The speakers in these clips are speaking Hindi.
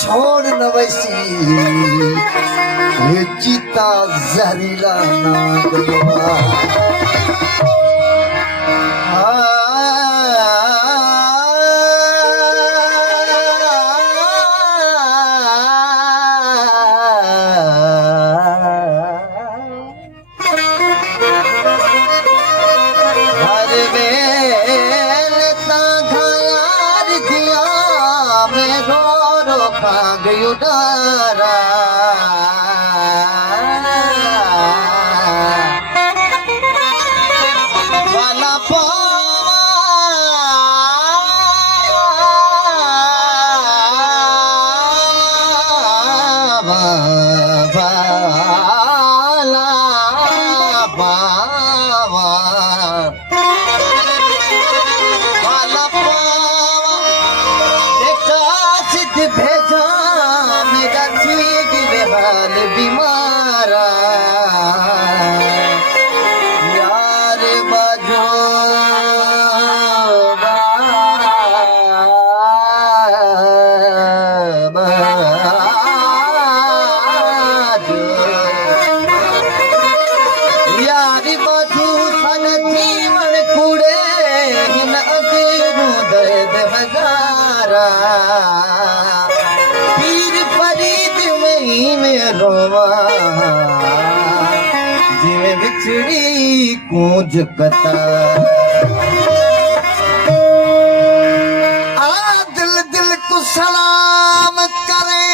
छोड़ न वैसी ये चीता जहरीला नागवा उदारा वाला भेजा मेरा ठीक बेहाल बीमारा यार बाजो यार बाजू सन जीवन कूड़े न दर्द हजारा रोवा जिवे बिछड़ी कूंज कता आ दिल दिल को सलाम करे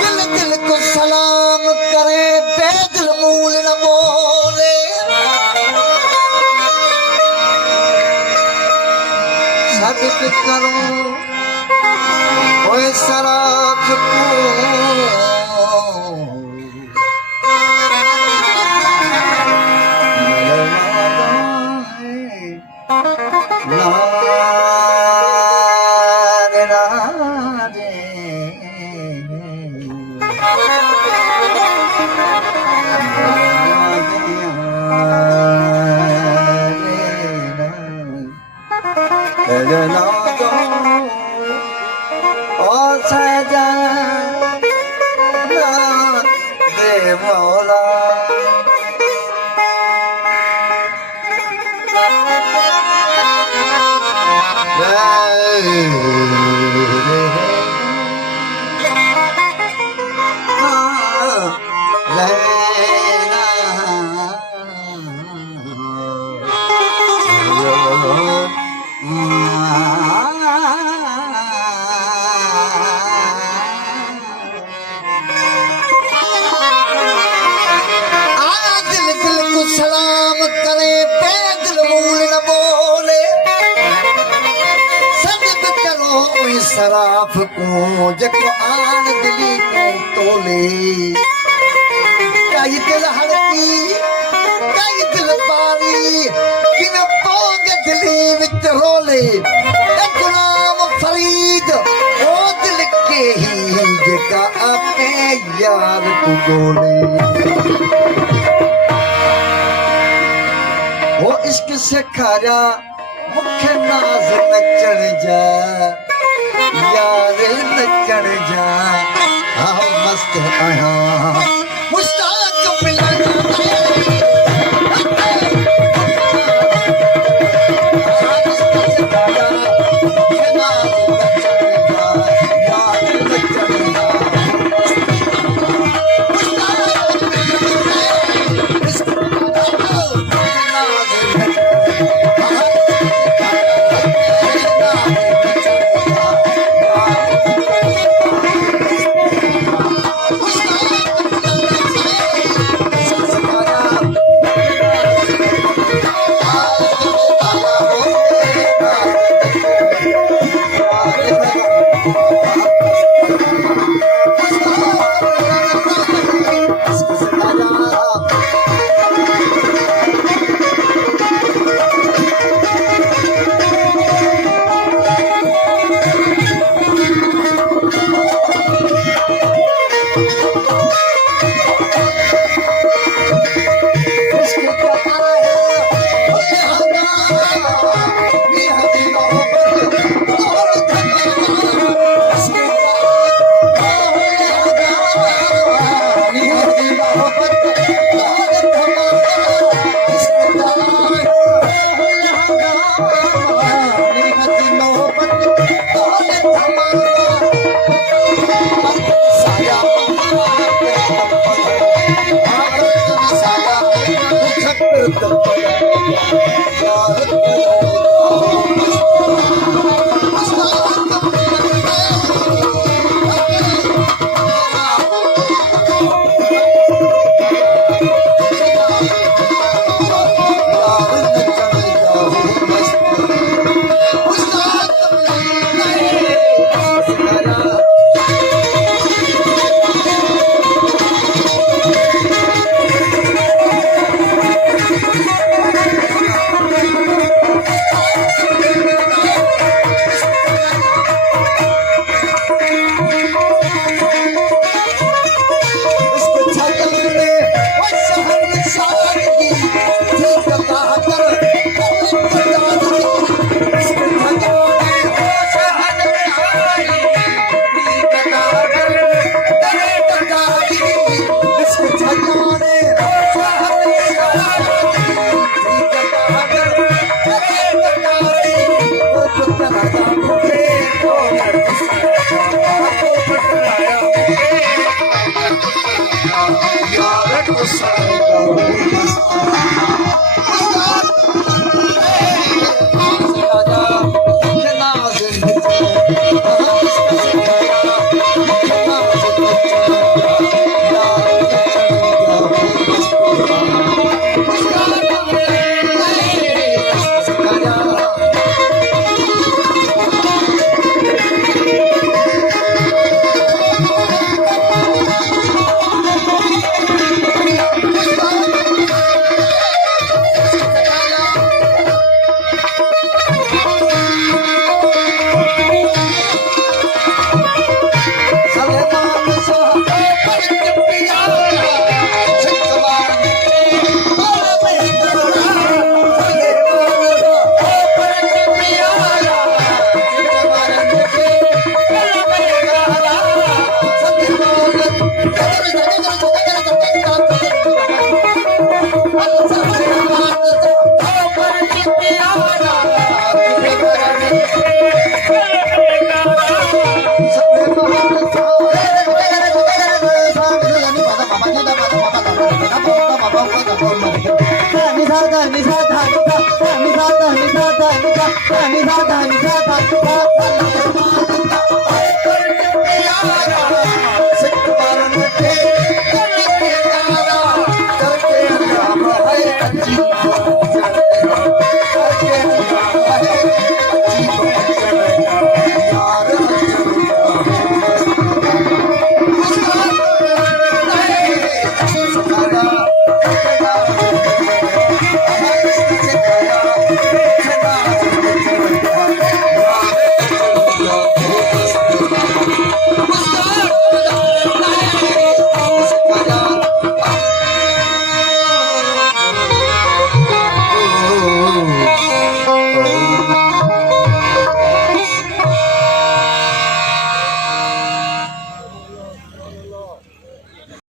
दिल दिल को सलाम करे बेदिल मूल न बोले सदक करूं ओए शराब को और सजा दे मौला सलाम करे पैदल मूल न बोले सदक करो सराफ को जको आन दिली को तोले कई दिल हड़की कई दिल पारी बिन पोग दिली विच रोले गुलाम फरीद ओ दिल के ही जका अपने यार को गोले वो इश्क से खारा मुख्य नाज नचण जा यार नचण जा हाँ मस्त आया मुश्ताक पिलाना Ni